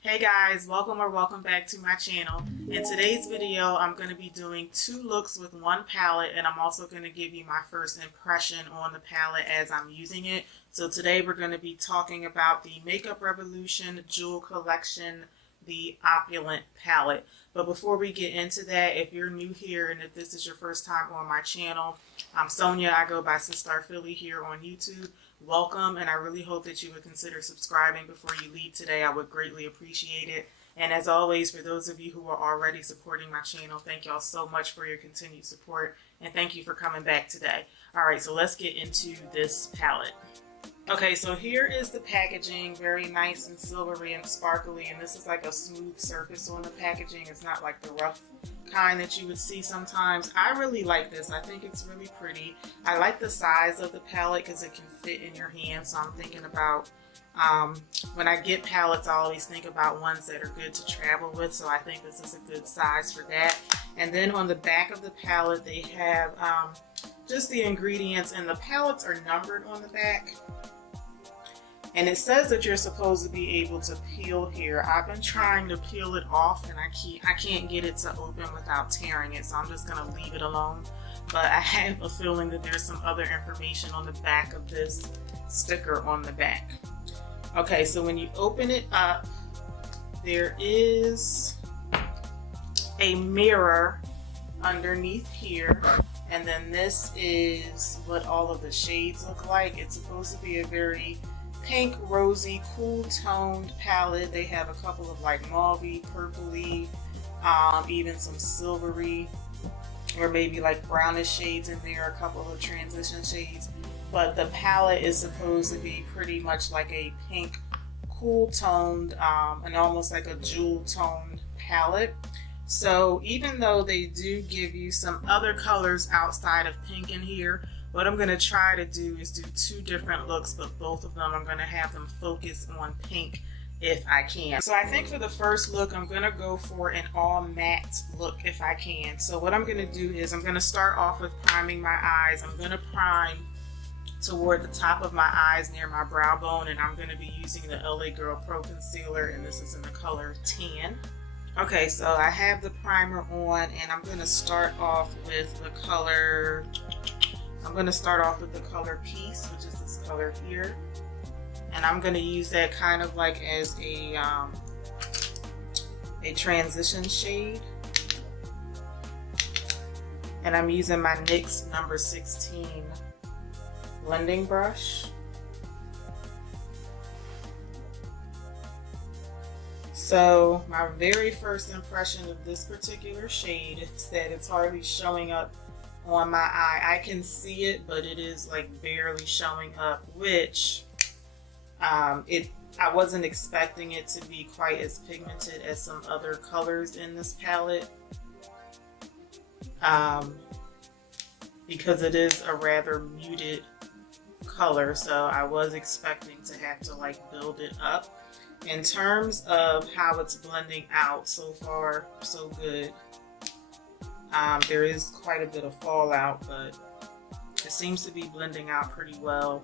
Hey guys, welcome back to my channel. In today's video, I'm going to be doing 2 looks with one palette, and I'm also going to give you my first impression on the palette as I'm using it. So today we're going to be talking about the Makeup Revolution Jewel Collection, the Opulent palette. But before we get into that, if you're new here and if this is your first time on my channel, I'm Sonia. I go by Sister Philly here on YouTube. Welcome, and I really hope that you would consider subscribing before you leave today. I would greatly appreciate it. And as always, for those of you who are already supporting my channel, thank y'all so much for your continued support, and thank you for coming back today. Alright, so let's get into this palette. Okay, so here is the packaging, very nice and silvery and sparkly, and this is like a smooth surface on the packaging. It's not like the rough kind that you would see sometimes. I really like this. I think it's really pretty. I like the size of the palette because it can fit in your hand, so I'm thinking about when I get palettes, I always think about ones that are good to travel with, so I think this is a good size for that. And then on the back of the palette, they have just the ingredients, and the palettes are numbered on the back. And it says that you're supposed to be able to peel here. I've been trying to peel it off, and I can't get it to open without tearing it, so I'm just going to leave it alone. But I have a feeling that there's some other information on the back of this sticker on the back. Okay, so when you open it up, there is a mirror underneath here. And then this is what all of the shades look like. It's supposed to be a very pink, rosy, cool toned palette. They have a couple of like mauvey, purpley, even some silvery or maybe like brownish shades in there, a couple of transition shades. But the palette is supposed to be pretty much like a pink, cool toned, and almost like a jewel toned palette. So even though they do give you some other colors outside of pink in here, what I'm going to try to do is do 2 different looks, but both of them I'm going to have them focus on pink if I can. So I think for the first look, I'm going to go for an all matte look if I can. So what I'm going to do is I'm going to start off with priming my eyes. I'm going to prime toward the top of my eyes near my brow bone, and I'm going to be using the LA Girl Pro Concealer, and this is in the color Tan. Okay, so I have the primer on, and I'm going to start off with the color, Peace, which is this color here. And I'm going to use that kind of like as a transition shade. And I'm using my NYX number 16 blending brush. So my very first impression of this particular shade is that it's hardly showing up on my eye. I can see it, but it is like barely showing up, which I wasn't expecting it to be quite as pigmented as some other colors in this palette, because it is a rather muted color, so I was expecting to have to like build it up. In terms of how it's blending out, so far so good. There is quite a bit of fallout, but it seems to be blending out pretty well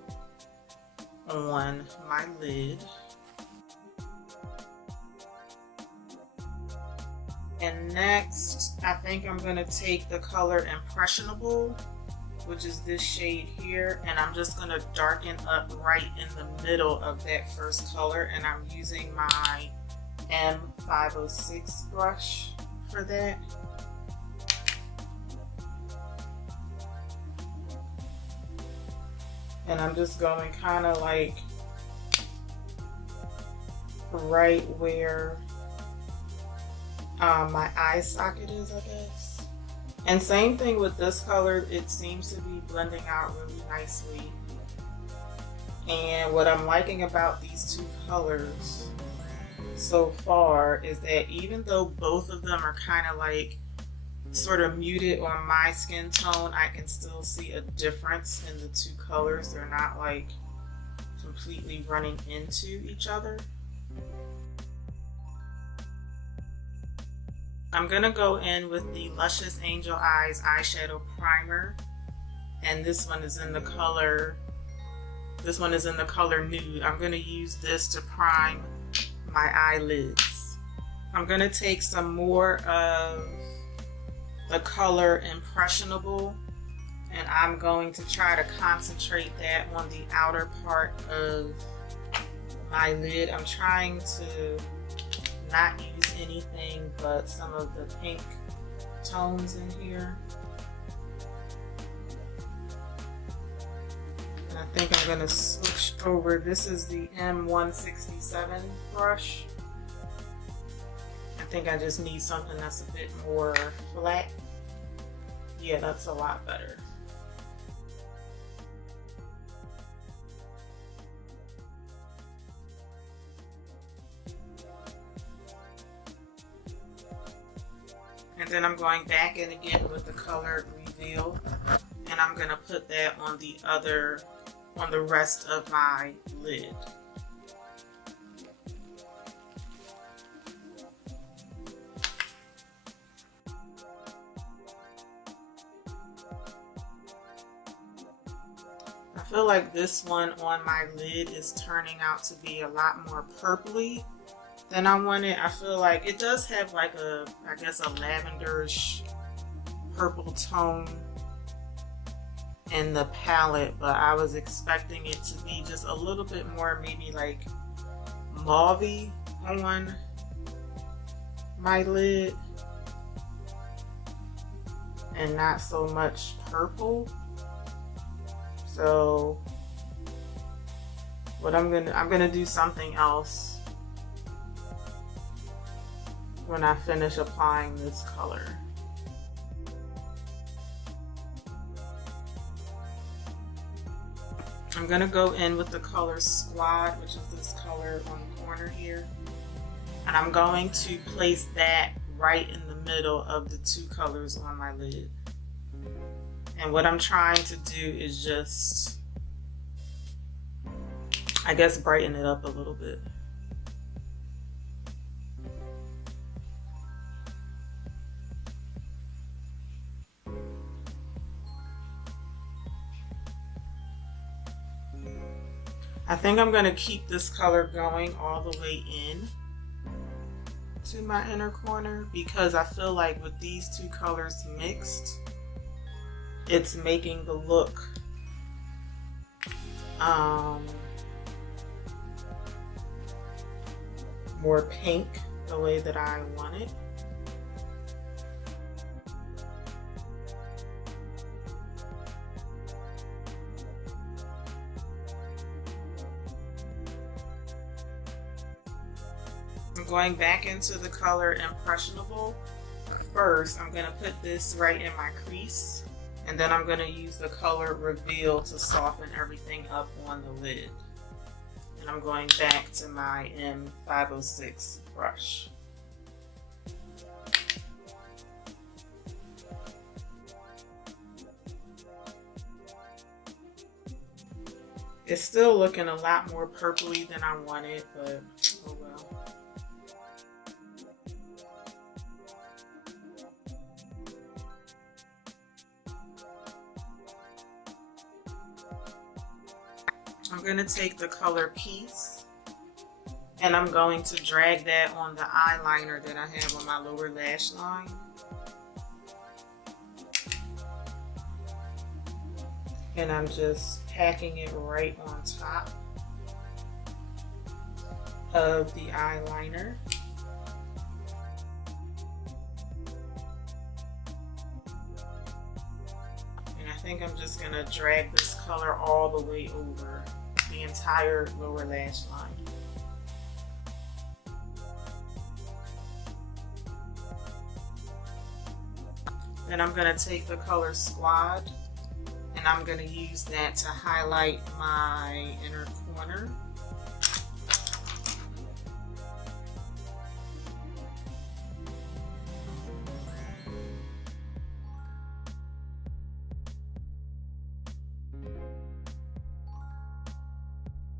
on my lid. And next, I think I'm going to take the color Impressionable, which is this shade here, and I'm just going to darken up right in the middle of that first color, and I'm using my M506 brush for that. And I'm just going kind of like right where my eye socket is, I guess. And same thing with this color, it seems to be blending out really nicely. And what I'm liking about these 2 colors so far is that even though both of them are kind of like sort of muted on my skin tone, I can still see a difference in the 2 colors. They're not like completely running into each other. I'm going to go in with the Luscious Angel Eyes eyeshadow primer, and this one is in the color Nude. I'm going to use this to prime my eyelids. I'm going to take some more of the color Impressionable, and I'm going to try to concentrate that on the outer part of my lid. I'm trying to not use anything but some of the pink tones in here. And I think I'm going to switch over. This is the M167 brush. I think I just need something that's a bit more flat. Yeah, that's a lot better. And then I'm going back in again with the color Reveal, and I'm gonna put that on the rest of my lid. I feel like this one on my lid is turning out to be a lot more purpley than I wanted. I feel like it does have like a, I guess, a lavenderish purple tone in the palette, but I was expecting it to be just a little bit more maybe like mauve-y on my lid and not so much purple. So what I'm gonna do something else when I finish applying this color. I'm gonna go in with the color Squad, which is this color on the corner here, and I'm going to place that right in the middle of the two colors on my lid. And what I'm trying to do is just, I guess, brighten it up a little bit. I think I'm going to keep this color going all the way in to my inner corner, because I feel like with these two colors mixed, it's making the look more pink the way that I want it. I'm going back into the color Impressionable. First, I'm going to put this right in my crease, and then I'm going to use the color Reveal to soften everything up on the lid. And I'm going back to my M506 brush. It's still looking a lot more purpley than I wanted, but oh well. I'm going to take the color Peace, and I'm going to drag that on the eyeliner that I have on my lower lash line. And I'm just packing it right on top of the eyeliner. And I think I'm just going to drag this color all the way over the entire lower lash line. Then I'm going to take the color Squad, and I'm going to use that to highlight my inner corner.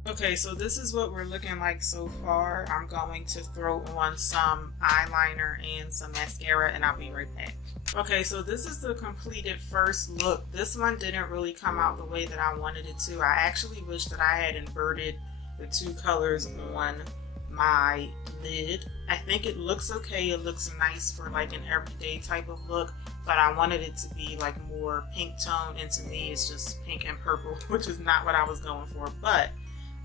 Okay, so this is what we're looking like so far. I'm going to throw on some eyeliner and some mascara, and I'll be right back. Okay, so this is the completed first look. This one didn't really come out the way that I wanted it to. I actually wish that I had inverted the two colors on my lid. I think it looks okay. It looks nice for like an everyday type of look, but I wanted it to be like more pink tone, and to me it's just pink and purple, which is not what I was going for, but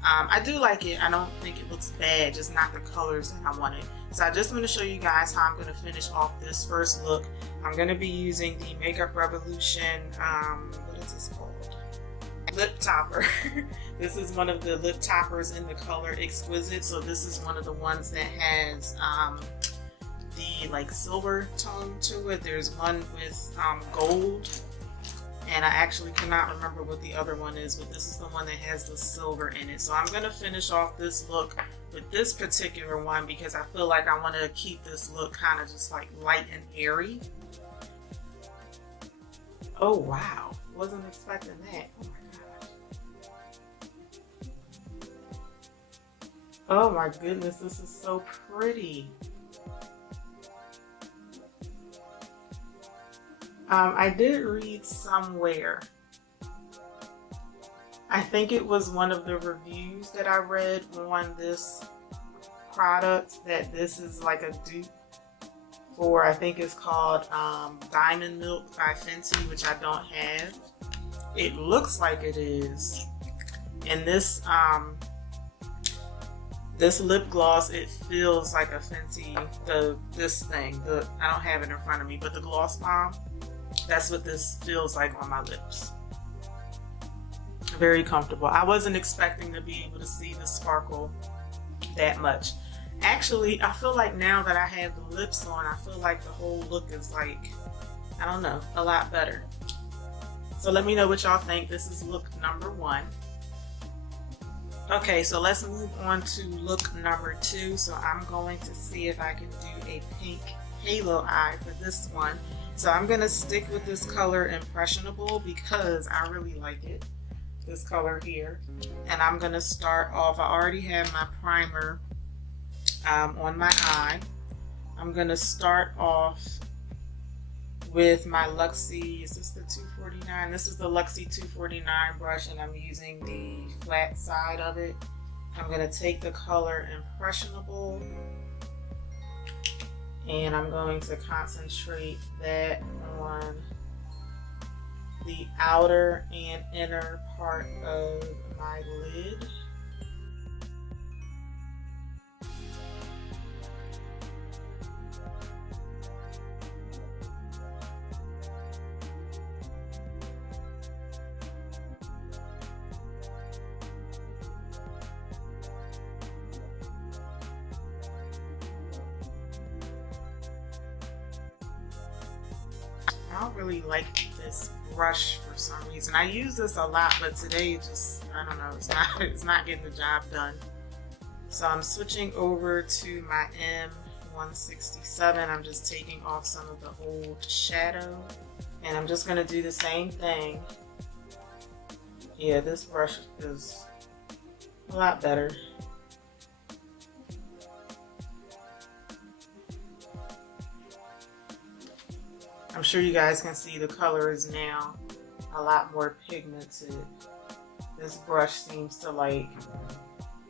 I do like it. I don't think it looks bad, just not the colors that I wanted. So I just want to show you guys how I'm going to finish off this first look. I'm going to be using the Makeup Revolution, what is this called? Lip topper. This is one of the lip toppers in the color Exquisite. So this is one of the ones that has the like silver tone to it. There's one with gold, and I actually cannot remember what the other one is, but this is the one that has the silver in it. So I'm going to finish off this look with this particular one because I feel like I want to keep this look kind of just like light and airy. Oh wow, wasn't expecting that. Oh my gosh. Oh my goodness, this is so pretty. I did read somewhere, I think it was one of the reviews that I read on this product, that this is like a dupe for, I think it's called Diamond Milk by Fenty, which I don't have. It looks like it is. And this this lip gloss, it feels like a Fenty, this thing, I don't have it in front of me, but the Gloss Bomb, that's what this feels like on my lips. Very comfortable. I wasn't expecting to be able to see the sparkle that much. Actually, I feel like now that I have the lips on, I feel like the whole look is like, I don't know, a lot better. So let me know what y'all think. This is look number 1. Okay, so let's move on to look number 2. So I'm going to see if I can do a pink halo eye for this one. So I'm going to stick with this color Impressionable because I really like it, this color here. And I'm going to start off, I already have my primer on my eye. I'm going to start off with my Luxie, is this the 249? This is the Luxie 249 brush, and I'm using the flat side of it. I'm going to take the color Impressionable, and I'm going to concentrate that on the outer and inner part of my lid. I don't really like this brush for some reason. I use this a lot, but today it just, I don't know, it's not getting the job done. So I'm switching over to my M167. I'm just taking off some of the old shadow, and I'm just going to do the same thing. Yeah, this brush is a lot better. I'm sure you guys can see the color is now a lot more pigmented. This brush seems to like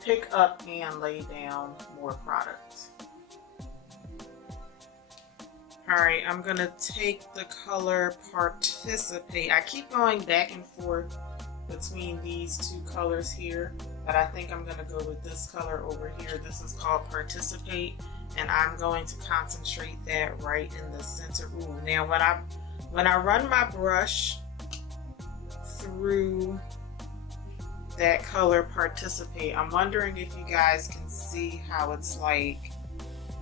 pick up and lay down more product. Alright, I'm gonna take the color Participate. I keep going back and forth between these two colors here, but I think I'm gonna go with this color over here. This is called Participate, and I'm going to concentrate that right in the center. Ooh, now when I run my brush through that color Participate, I'm wondering if you guys can see how it's like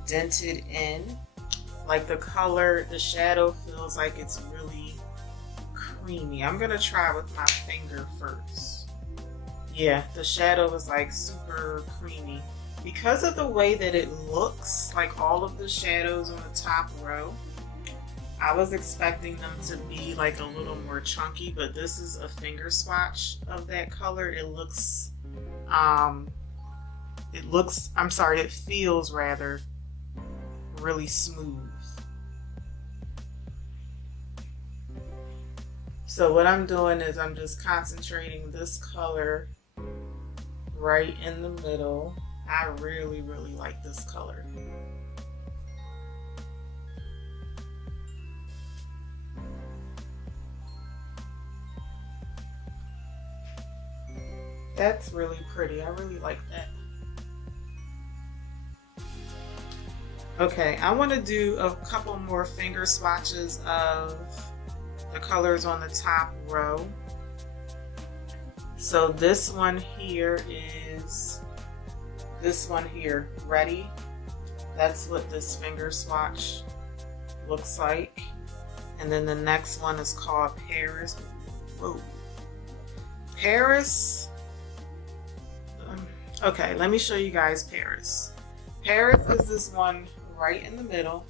dented in. Like the color, the shadow feels like it's really creamy. I'm gonna try with my finger first. Yeah, the shadow is like super creamy. Because of the way that it looks, like all of the shadows on the top row, I was expecting them to be like a little more chunky, but this is a finger swatch of that color. It feels rather really smooth. So what I'm doing is I'm just concentrating this color right in the middle. I really, really like this color. That's really pretty. I really like that. Okay, I want to do a couple more finger swatches of the colors on the top row. So this one here is this one here. Ready? That's what this finger swatch looks like. And then the next one is called Paris. Whoa. Paris. Okay, let me show you guys Paris. Paris is this one right in the middle.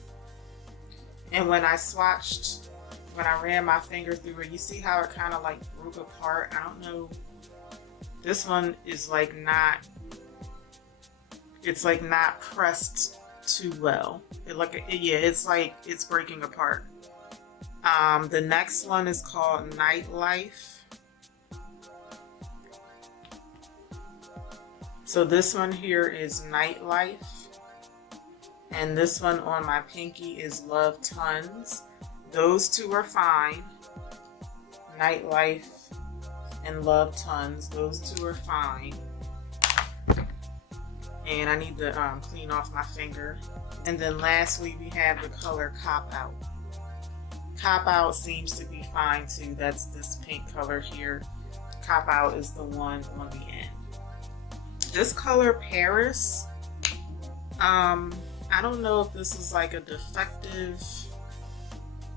And when I swatched, when I ran my finger through it, you see how it kind of like broke apart? I don't know. This one is like not, it's like not pressed too well. It's like it's breaking apart. The next one is called Nightlife. So this one here is Nightlife. And this one on my pinky is Love Tons. Those two are fine. Nightlife and Love Tons. Those two are fine. And I need to clean off my finger. And then lastly, we have the color Cop Out. Cop Out seems to be fine too. That's this pink color here. Cop Out is the one on the end. This color Paris, I don't know if this is like a defective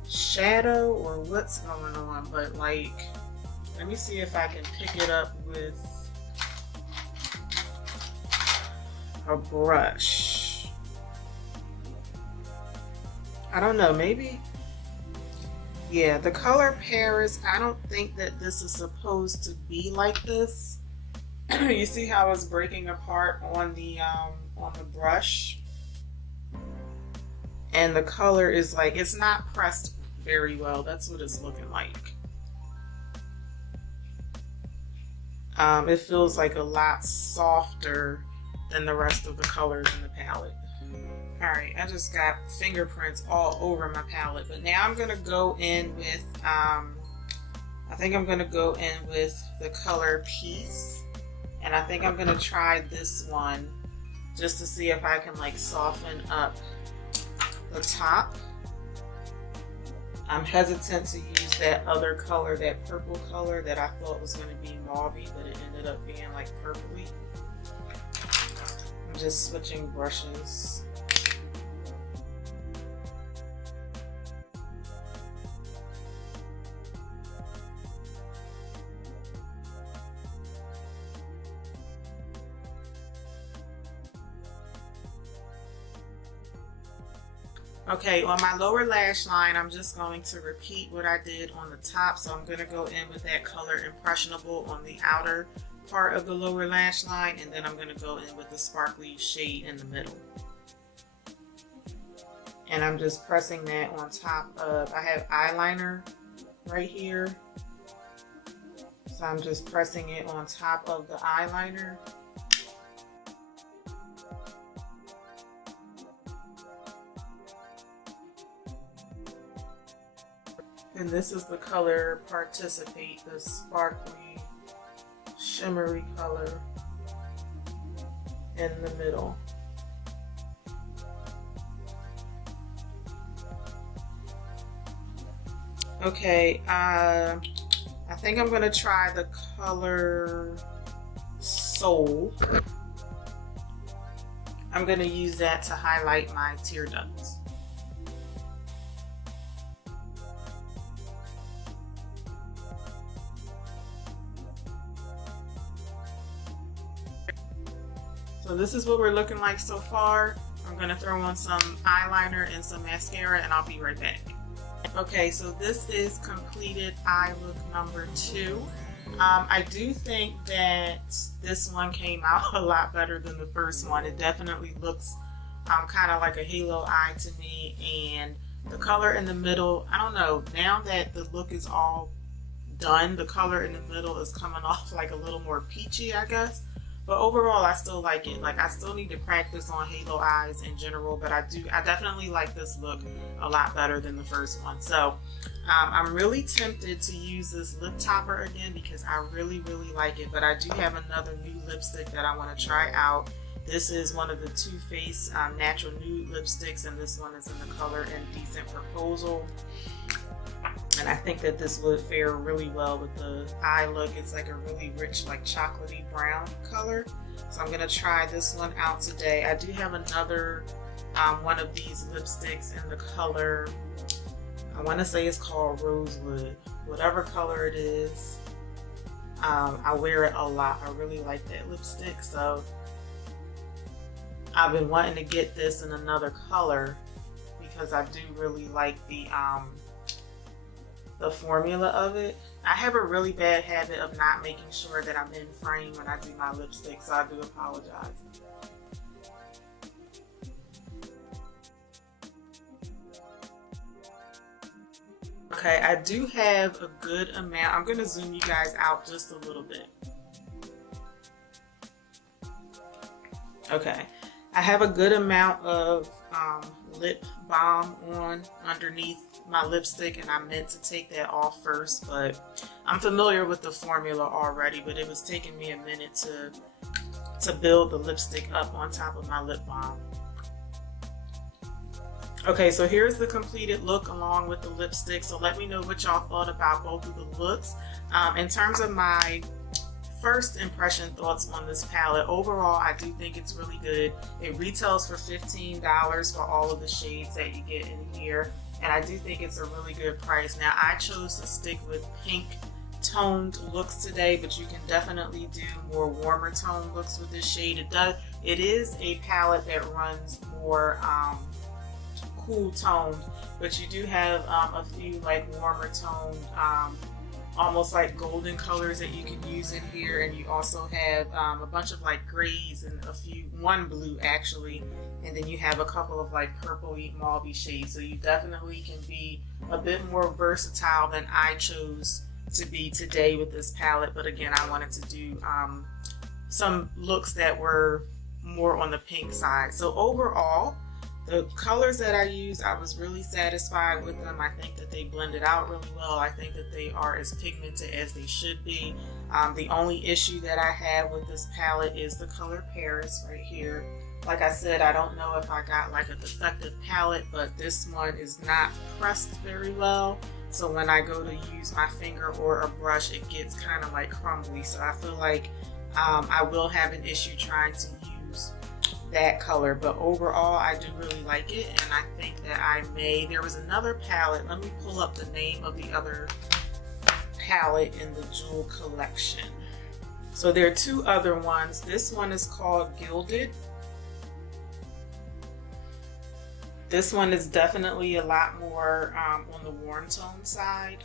shadow or what's going on, but like, let me see if I can pick it up with a brush. I don't know, maybe, yeah, the color Paris, I don't think that this is supposed to be like this. You see how it's breaking apart on the brush? And the color is like, it's not pressed very well. That's what it's looking like. It feels like a lot softer than the rest of the colors in the palette. Alright, I just got fingerprints all over my palette, but now I'm going to go in with, I think I'm going to go in with the color Peace. And I think I'm going to try this one just to see if I can like soften up the top. I'm hesitant to use that other color, that purple color that I thought was going to be mauvey, but it ended up being like purpley. I'm just switching brushes. Okay, on my lower lash line, I'm just going to repeat what I did on the top. So I'm going to go in with that color Impressionable on the outer part of the lower lash line, and then I'm going to go in with the sparkly shade in the middle. And I'm just pressing that on top of, I have eyeliner right here. So I'm just pressing it on top of the eyeliner. And this is the color Participate, the sparkly, shimmery color in the middle. Okay, I think I'm gonna try the color Soul. I'm gonna use that to highlight my tear ducts. So this is what we're looking like so far. I'm gonna throw on some eyeliner and some mascara and I'll be right back. Okay, so this is completed eye look number 2. I do think that this one came out a lot better than the first one. It definitely looks kind of like a halo eye to me, and the color in the middle, I don't know, now that the look is all done, the color in the middle is coming off like a little more peachy, I guess. But overall, I still like it. Like, I still need to practice on halo eyes in general, but I definitely like this look a lot better than the first one. So I'm really tempted to use this lip topper again because I really like it. But I do have another new lipstick that I want to try out. This is one of the Too Faced Natural Nude lipsticks, and this one is in the color Indecent Proposal. And I think that this would fare really well with the eye look. It's like a really rich, like chocolatey brown color. So I'm gonna try this one out today. I do have another one of these lipsticks in the color, I want to say it's called Rosewood. Whatever color it is, I wear it a lot. I really like that lipstick, so I've been wanting to get this in another color because I do really like the formula of it. I have a really bad habit of not making sure that I'm in frame when I do my lipstick, so I do apologize. Okay, I do have a good amount. I'm going to zoom you guys out just a little bit. Okay, I have a good amount of lip balm on underneath my lipstick, and I meant to take that off first, but I'm familiar with the formula already, but it was taking me a minute to build the lipstick up on top of my lip balm. Okay, so here's the completed look along with the lipstick. So let me know what y'all thought about both of the looks. In terms of my first impression thoughts on this palette, overall I do think it's really good. It retails for $15 for all of the shades that you get in here, and I do think it's a really good price. Now, I chose to stick with pink toned looks today, but you can definitely do more warmer tone looks with this shade. It is a palette that runs more cool toned, but you do have a few like warmer toned, almost like golden colors that you can use in here, and you also have a bunch of like grays and one blue actually, and then you have a couple of like purpley mauvey shades. So you definitely can be a bit more versatile than I chose to be today with this palette. But again, I wanted to do some looks that were more on the pink side. So overall, the colors that I used, I was really satisfied with them. I think that they blended out really well. I think that they are as pigmented as they should be. The only issue that I had with this palette is the color Paris right here. Like I said, I don't know if I got like a defective palette, but this one is not pressed very well. So when I go to use my finger or a brush, it gets kind of like crumbly. So I feel like I will have an issue trying to use that color, but overall I do really like it, and I think that there was another palette. Let me pull up the name of the other palette in the Jewel collection. So there are two other ones. This one is called Gilded. This one is definitely a lot more on the warm tone side,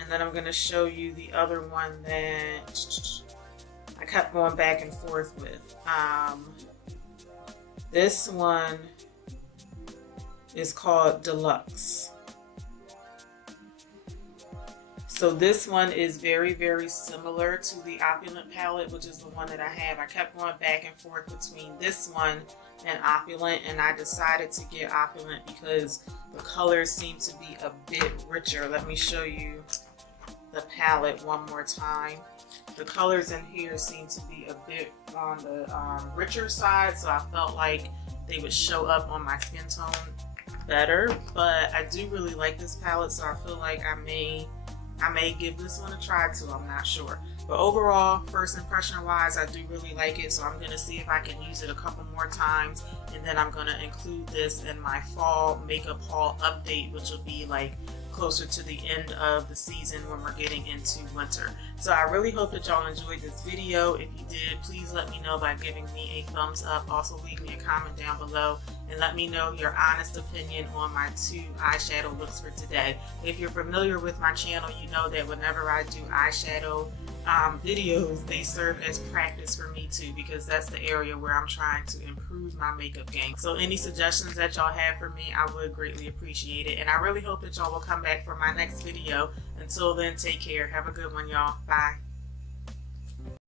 and then I'm going to show you the other one that I kept going back and forth with. This one is called Deluxe. So this one is very similar to the Opulent palette, which is the one that I have. I kept going back and forth between this one and Opulent, and I decided to get Opulent because the colors seem to be a bit richer. Let me show you the palette one more time. The colors in here seem to be a bit on the richer side, so I felt like they would show up on my skin tone better. But I do really like this palette, so I feel like I may give this one a try too. I'm not sure. But overall, first impression wise, I do really like it, so I'm going to see if I can use it a couple more times, and then I'm going to include this in my fall makeup haul update, which will be like closer to the end of the season when we're getting into winter. So I really hope that y'all enjoyed this video. If you did, please let me know by giving me a thumbs up. Also leave me a comment down below and let me know your honest opinion on my two eyeshadow looks for today. If you're familiar with my channel, you know that whenever I do eyeshadow videos, they serve as practice for me too, because that's the area where I'm trying to improve my makeup game. So any suggestions that y'all have for me, I would greatly appreciate it, and I really hope that y'all will come back for my next video. Until then, take care. Have a good one, y'all. Bye.